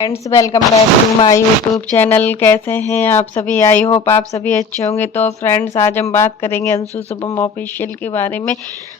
Friends, welcome back to my YouTube channel. कैसे हैं आप सभी? आई होप आप सभी अच्छे होंगे। तो फ्रेंड्स, आज हम बात करेंगे अंशु शुभम ऑफिशियल के बारे में।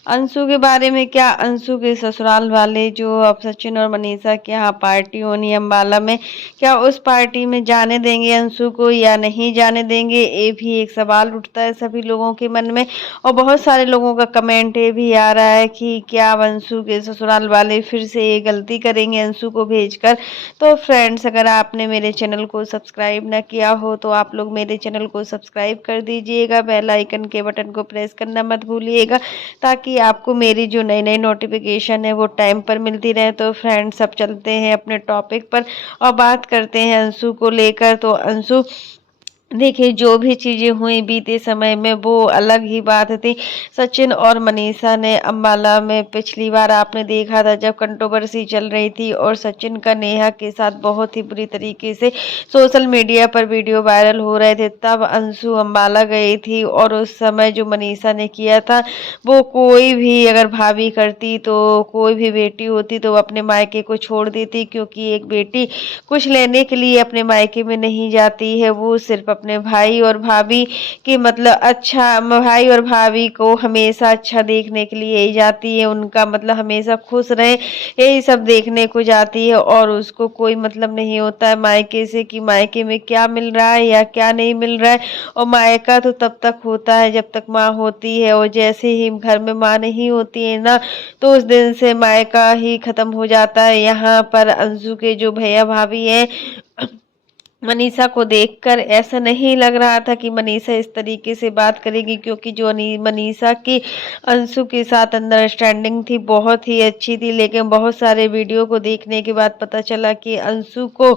अंशु के बारे में क्या, अंशु के ससुराल वाले जो अब सचिन और मनीषा के यहाँ पार्टी होनी है अम्बाला में, क्या उस पार्टी में जाने देंगे अंशु को या नहीं जाने देंगे? ये भी एक सवाल उठता है सभी लोगों के मन में। और बहुत सारे लोगों का कमेंट ये भी आ रहा है कि क्या अंशु के ससुराल वाले फिर से ये गलती करेंगे अंशु को भेजकर। तो फ्रेंड्स, अगर आपने मेरे चैनल को सब्सक्राइब ना किया हो तो आप लोग मेरे चैनल को सब्सक्राइब कर दीजिएगा। बेल आइकन के बटन को प्रेस करना मत भूलिएगा ताकि आपको मेरी जो नई नई नोटिफिकेशन है वो टाइम पर मिलती रहे। तो फ्रेंड्स, अब चलते हैं अपने टॉपिक पर और बात करते हैं अंशु को लेकर। तो अंशु, देखिए, जो भी चीजें हुई बीते समय में वो अलग ही बात थी। सचिन और मनीषा ने अम्बाला में पिछली बार आपने देखा था जब कंट्रोवर्सी चल रही थी और सचिन का नेहा के साथ बहुत ही बुरी तरीके से सोशल मीडिया पर वीडियो वायरल हो रहे थे, तब अंशु अम्बाला गई थी। और उस समय जो मनीषा ने किया था वो कोई भी अगर भाभी करती, तो कोई भी बेटी होती तो वो अपने मायके को छोड़ देती, क्योंकि एक बेटी कुछ लेने के लिए अपने मायके में नहीं जाती है, वो सिर्फ अपने भाई और भाभी की मतलब अच्छा, भाई और भाभी को हमेशा अच्छा देखने के लिए ही जाती है, उनका मतलब हमेशा खुश रहे यही सब देखने को जाती है। और उसको कोई मतलब नहीं होता है मायके से कि मायके में क्या मिल रहा है या क्या नहीं मिल रहा है। और मायका तो तब तक होता है जब तक माँ होती है, और जैसे ही घर में माँ नहीं होती है ना, तो उस दिन से मायका ही खत्म हो जाता है। यहाँ पर अंशु के जो भैया भाभी हैं, मनीषा को देखकर ऐसा नहीं लग रहा था कि मनीषा इस तरीके से बात करेगी, क्योंकि जो मनीषा की अंशु के साथ अंडरस्टैंडिंग थी बहुत ही अच्छी थी। लेकिन बहुत सारे वीडियो को देखने के बाद पता चला कि अंशु को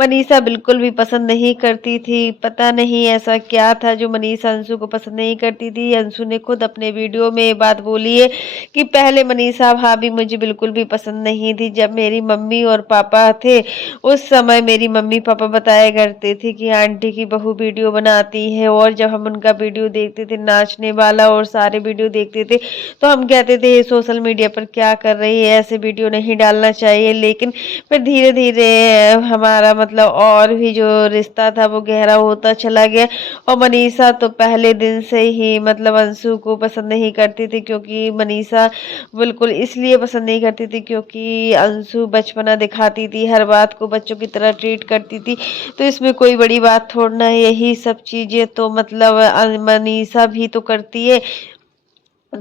मनीषा बिल्कुल भी पसंद नहीं करती थी। पता नहीं ऐसा क्या था जो मनीषा अंशु को पसंद नहीं करती थी। अंशु ने खुद अपने वीडियो में ये बात बोली है कि पहले मनीषा भाभी मुझे बिल्कुल भी पसंद नहीं थी। जब मेरी मम्मी और पापा थे उस समय मेरी मम्मी पापा बताया करते थे कि आंटी की बहू वीडियो बनाती है, और जब हम उनका वीडियो देखते थे नाचने वाला और सारे वीडियो देखते थे तो हम कहते थे ये सोशल मीडिया पर क्या कर रही है, ऐसे वीडियो नहीं डालना चाहिए। लेकिन फिर धीरे धीरे हमारा मतलब और भी जो रिश्ता था वो गहरा होता चला गया। और मनीषा तो पहले दिन से ही मतलब अंशु को पसंद नहीं करती थी, क्योंकि मनीषा बिल्कुल इसलिए पसंद नहीं करती थी क्योंकि अंशु बचपना दिखाती थी, हर बात को बच्चों की तरह ट्रीट करती थी। तो इसमें कोई बड़ी बात थोड़ा है, यही सब चीजें तो मतलब मनीषा भी तो करती है।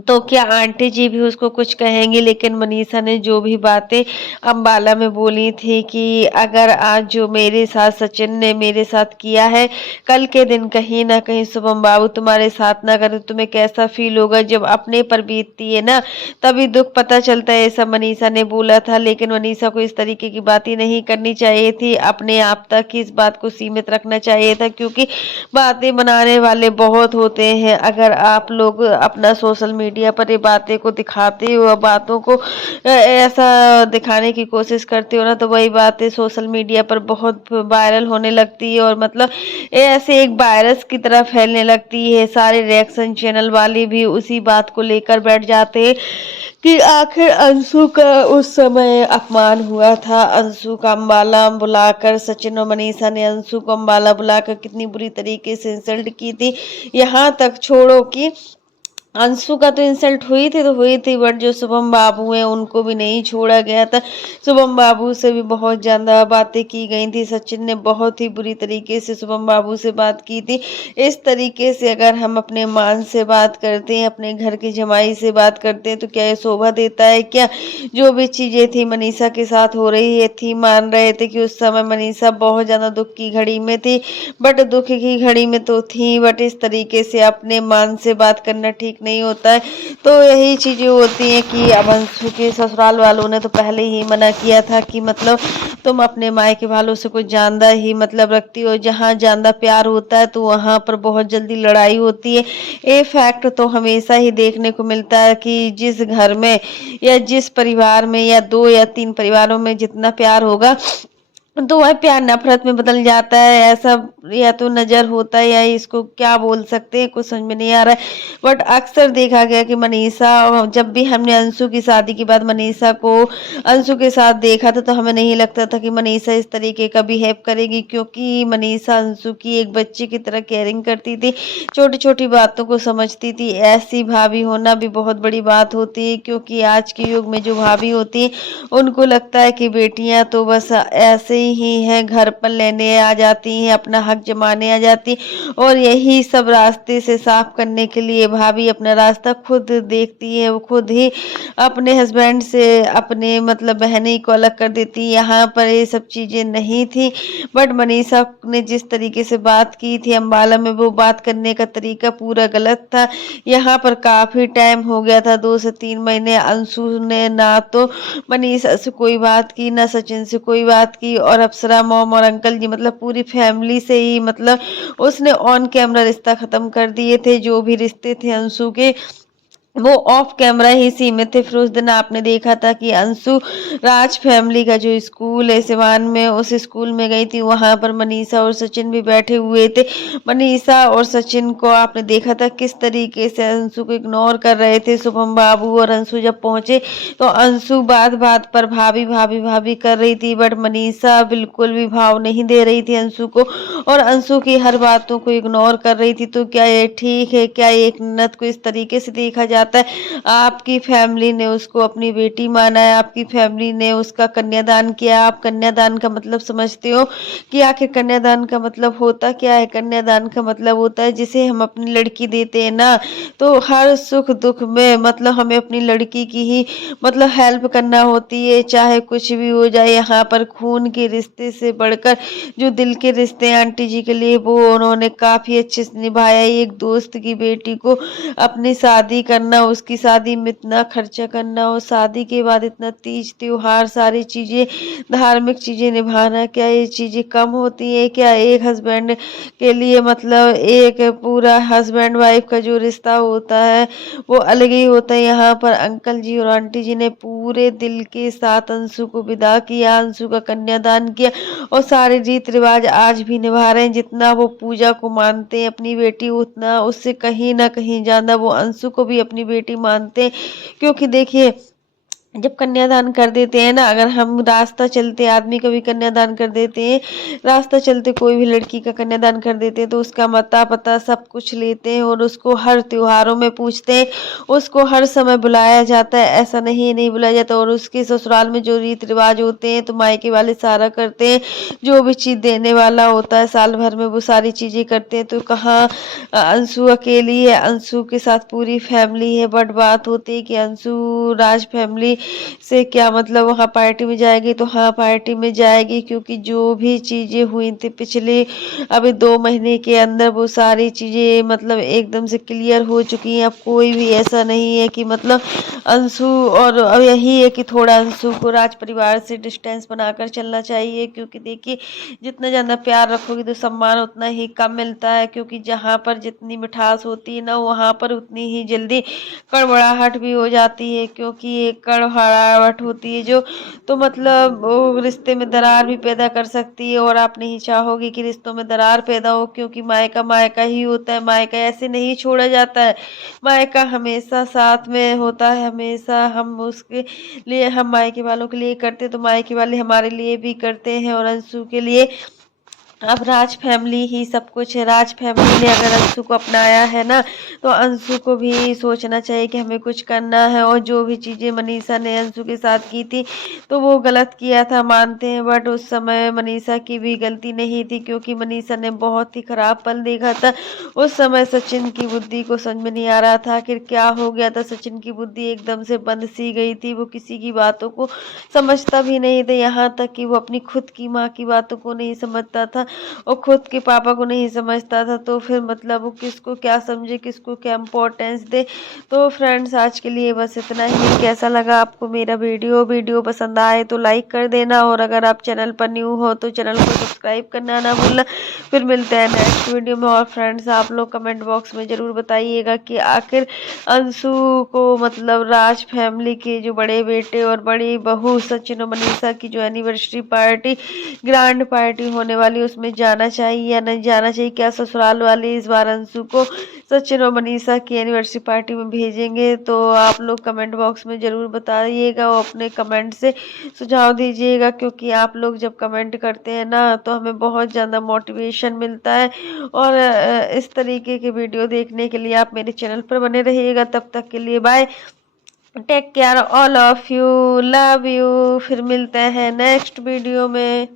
तो क्या आंटी जी भी उसको कुछ कहेंगी? लेकिन मनीषा ने जो भी बातें अम्बाला में बोली थी कि अगर आज जो मेरे साथ सचिन ने मेरे साथ किया है, कल के दिन कहीं ना कहीं शुभम बाबू तुम्हारे साथ ना करे, तुम्हें कैसा फील होगा? जब अपने पर बीतती है ना तभी दुख पता चलता है, ऐसा मनीषा ने बोला था। लेकिन मनीषा को इस तरीके की बातें नहीं करनी चाहिए थी, अपने आप तक ही इस बात को सीमित रखना चाहिए था, क्योंकि बातें बनाने वाले बहुत होते हैं। अगर आप लोग अपना सोशल मीडिया पर ये बातें को दिखाते हो, बातों को ऐसा दिखाने की कोशिश करते हो ना, तो वही बातें सोशल मीडिया पर बहुत वायरल होने लगती है और मतलब ये ऐसे एक वायरस की तरह फैलने लगती है। सारे रिएक्शन चैनल वाले भी उसी बात को लेकर बैठ जाते हैं कि आखिर अंशु का उस समय अपमान हुआ था। अंशु का अम्बाला बुलाकर सचिन और मनीषा ने अंशु को अम्बाला बुलाकर कितनी बुरी तरीके से इंसल्ट की थी। यहाँ तक छोड़ो कि अंशु का तो इंसल्ट हुई थी तो हुई थी, बट जो शुभम बाबू हैं उनको भी नहीं छोड़ा गया था। शुभम बाबू से भी बहुत ज्यादा बातें की गई थी। सचिन ने बहुत ही बुरी तरीके से शुभम बाबू से बात की थी। इस तरीके से अगर हम अपने मान से बात करते हैं, अपने घर की जमाई से बात करते हैं, तो क्या ये शोभा देता है क्या? जो भी चीजें थी मनीषा के साथ हो रही है थी, मान रहे थे कि उस समय मनीषा बहुत ज्यादा दुख की घड़ी में थी, बट दुख की घड़ी में तो थी, बट इस तरीके से अपने मान से बात करना ठीक नहीं होता है। तो यही चीजें होती हैं कि अब अंशु के ससुराल वालों ने तो पहले ही मना किया था कि मतलब तुम अपने मायके वालों से कुछ ज्यादा ही मतलब रखती हो, जहाँ ज्यादा प्यार होता है तो वहां पर बहुत जल्दी लड़ाई होती है। ये फैक्ट तो हमेशा ही देखने को मिलता है कि जिस घर में या जिस परिवार में या दो या तीन परिवारों में जितना प्यार होगा, तो वह प्यार नफ़रत में बदल जाता है, ऐसा या तो नज़र होता है या इसको क्या बोल सकते हैं, कुछ समझ में नहीं आ रहा है। बट अक्सर देखा गया कि मनीषा जब भी हमने अंशु की शादी के बाद मनीषा को अंशु के साथ देखा था, तो हमें नहीं लगता था कि मनीषा इस तरीके का बिहेव करेगी, क्योंकि मनीषा अंशु की एक बच्चे की तरह केयरिंग करती थी, छोटी-छोटी बातों को समझती थी। ऐसी भाभी होना भी बहुत बड़ी बात होती है, क्योंकि आज के युग में जो भाभी होती है, उनको लगता है कि बेटियां तो बस ऐसे ही हैं, घर पर लेने आ जाती हैं, अपना हक जमाने आ जाती हैं, और यही सब रास्ते से साफ करने के लिए भाभी अपना रास्ता खुद देखती है, वो खुद ही अपने हस्बैंड से अपने मतलब बहनी को अलग कर देती। यहाँ पर ये सब चीजें नहीं थी, बट मनीषा ने जिस तरीके से बात की थी अम्बाला में, वो बात करने का तरीका पूरा गलत था। यहाँ पर काफी टाइम हो गया था, 2 से 3 महीने अंशु ने ना तो मनीषा से कोई बात की, ना सचिन से कोई बात की, और अप्सरा मॉम और अंकल जी मतलब पूरी फैमिली से ही मतलब उसने ऑन कैमरा रिश्ता खत्म कर दिए थे। जो भी रिश्ते थे अंशु के, वो ऑफ कैमरा ही सीमित थे। फिर उस दिन आपने देखा था कि अंशु राज फैमिली का जो स्कूल है सिवान में, उस स्कूल में गई थी, वहां पर मनीषा और सचिन भी बैठे हुए थे। मनीषा और सचिन को आपने देखा था किस तरीके से अंशु को इग्नोर कर रहे थे शुभम बाबू, और अंशु जब पहुंचे तो अंशु बात बात पर भाभी भाभी भाभी कर रही थी, बट मनीषा बिल्कुल भी भाव नहीं दे रही थी अंशु को, और अंशु की हर बातों को इग्नोर कर रही थी। तो क्या ये ठीक है? क्या एक ननद को इस तरीके से देखा जाता है? आपकी फैमिली ने उसको अपनी बेटी माना है, आपकी फैमिली ने उसका कन्यादान किया। आप कन्यादान का मतलब समझते हो कि आखिर कन्यादान का मतलब होता क्या है? कन्यादान का मतलब होता है जिसे हम अपनी लड़की देते हैं ना, तो हर सुख दुख में मतलब हमें अपनी लड़की की ही मतलब हेल्प करना होती है, चाहे कुछ भी हो जाए। यहाँ पर खून के रिश्ते से बढ़कर जो दिल के रिश्ते हैं आंटी जी के लिए, वो उन्होंने काफी अच्छे से निभाया। एक दोस्त की बेटी को अपनी शादी करना, उसकी शादी में इतना खर्चा करना, और शादी के बाद इतना तीज त्योहार सारी चीजें धार्मिक चीजें निभाना, क्या ये चीजें कम होती है क्या? एक हस्बैंड के लिए मतलब एक पूरा हस्बैंड वाइफ का जो रिश्ता होता है वो अलग ही होता है। यहाँ पर अंकल जी और आंटी जी ने पूरे दिल के साथ अंशु को विदा किया, अंशु का कन्यादान किया, और सारे रीत रिवाज आज भी निभा रहे हैं। जितना वो पूजा को मानते हैं अपनी बेटी, उतना उससे कहीं ना कहीं ज्यादा वो अंशु को भी अपनी बेटी मानते हैं। क्योंकि देखिए, जब कन्यादान कर देते हैं ना, अगर हम रास्ता चलते आदमी का भी कन्यादान कर देते हैं, रास्ता चलते कोई भी लड़की का कन्यादान कर देते हैं, तो उसका मता पता सब कुछ लेते हैं, और उसको हर त्योहारों में पूछते हैं, उसको हर समय बुलाया जाता है। ऐसा नहीं बुलाया जाता। और उसके ससुराल में जो रीत रिवाज होते हैं तो मायके वाले सारा करते हैं, जो भी चीज देने वाला होता है साल भर में वो सारी चीजें करते हैं। तो कहाँ अंशु अकेली है? अंशु के साथ पूरी फैमिली है। बट बात होती है कि अंशु राज फैमिली से क्या मतलब वहाँ पार्टी में जाएगी? तो हाँ, पार्टी में जाएगी, क्योंकि जो भी चीजें हुई थी पिछले अभी 2 महीने के अंदर, वो सारी चीजें मतलब एकदम से क्लियर हो चुकी हैं। अब कोई भी ऐसा नहीं है कि मतलब अंशु, और अब यही है कि थोड़ा अंशु को राज परिवार से डिस्टेंस बनाकर चलना चाहिए, क्योंकि देखिए, जितना ज्यादा प्यार रखोगे तो सम्मान उतना ही कम मिलता है। क्योंकि जहाँ पर जितनी मिठास होती है ना, वहाँ पर उतनी ही जल्दी कड़वाहट भी हो जाती है। क्योंकि एक कड़वाहट होती है जो, तो मतलब वो रिश्ते में दरार भी पैदा कर सकती है, और आप नहीं चाहोगे कि रिश्तों में दरार पैदा हो। क्योंकि मायका मायका ही होता है, मायका ऐसे नहीं छोड़ा जाता है, मायका हमेशा साथ में होता है। हमेशा हम उसके लिए, हम मायके वालों के लिए करते हैं, तो मायके वाले हमारे लिए भी करते हैं। और अंशु के लिए अब राज फैमिली ही सब कुछ है। राज फैमिली ने अगर अंशु को अपनाया है ना, तो अंशु को भी सोचना चाहिए कि हमें कुछ करना है। और जो भी चीजें मनीषा ने अंशु के साथ की थी, तो वो गलत किया था, मानते हैं। बट उस समय मनीषा की भी गलती नहीं थी, क्योंकि मनीषा ने बहुत ही खराब पल देखा था। उस समय सचिन की बुद्धि को समझ में नहीं आ रहा था आखिर क्या हो गया था। सचिन की बुद्धि एकदम से बंद सी गई थी, वो किसी की बातों को समझता भी नहीं था। यहाँ तक कि वो अपनी खुद की माँ की बातों को नहीं समझता था। और खुद के पापा को नहीं समझता था, तो फिर मतलब वो किसको क्या समझे, किसको क्या इम्पोर्टेंस दे। तो फ्रेंड्स आज के लिए बस इतना ही। कैसा लगा आपको मेरा वीडियो पसंद आए तो लाइक कर देना, और अगर आप चैनल पर न्यू हो तो चैनल को सब्सक्राइब करना ना भूलना। फिर मिलते हैं नेक्स्ट वीडियो में। और फ्रेंड्स आप लोग कमेंट बॉक्स में ज़रूर बताइएगा कि आखिर अंशु को मतलब राज फैमिली के जो बड़े बेटे और बड़ी बहू सचिन और मनीषा की जो एनिवर्सरी पार्टी, ग्रैंड पार्टी होने वाली, उसमें जाना चाहिए या नहीं जाना चाहिए। क्या ससुराल वाले इस बार अंशु को सचिन और मनीषा की एनिवर्सरी पार्टी में भेजेंगे? तो आप लोग कमेंट बॉक्स में ज़रूर बताइएगा और अपने कमेंट से सुझाव दीजिएगा, क्योंकि आप लोग जब कमेंट करते हैं ना तो हमें बहुत ज़्यादा मोटिवेशन मिलता है। और इस तरीके के वीडियो देखने के लिए आप मेरे चैनल पर बने रहिएगा। तब तक के लिए bye, take care all of you, love you. फिर मिलते हैं नेक्स्ट वीडियो में।